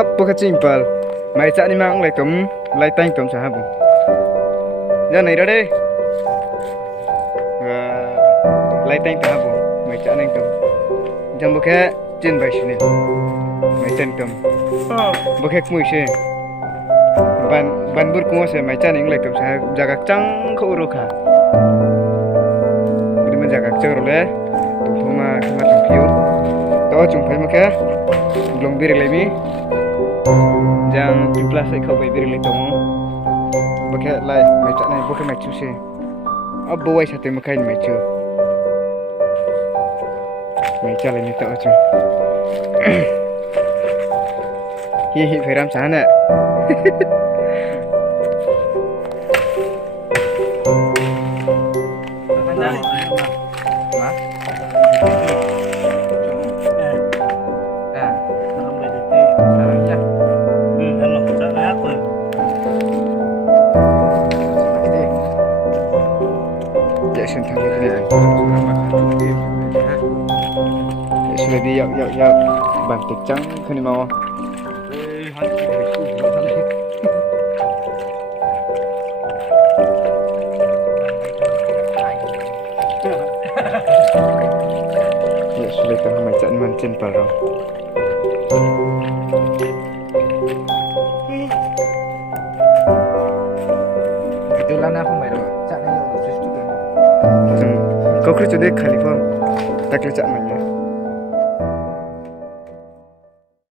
apa ka simpal mai cha ni mang lai tang tom sa habu ja nei ra de lai tang ta habu mai cha nang tom jam bo kha chin bai shine mai tan tom bo kha kmui she ban bur ko se mai cha ning lai tom sa jaga chang kho ro kha bri ma jaga chang ro le tu thoma khama tu piu to chung phai ma kha blong bir le mi jang plus ai khâu bai bir le to mo bo kha lai mai cha nai bo kha mai chu se ab bo wai sa te ma khai mai chu mai cha le ni to chu hi phải ram sáng nè sudah di yuk bantik cang kini mau ya sudah kan macam mancin paro itulah nak mai ro cak ni yo sis tu kau kerja dek kali pun tak kerja mai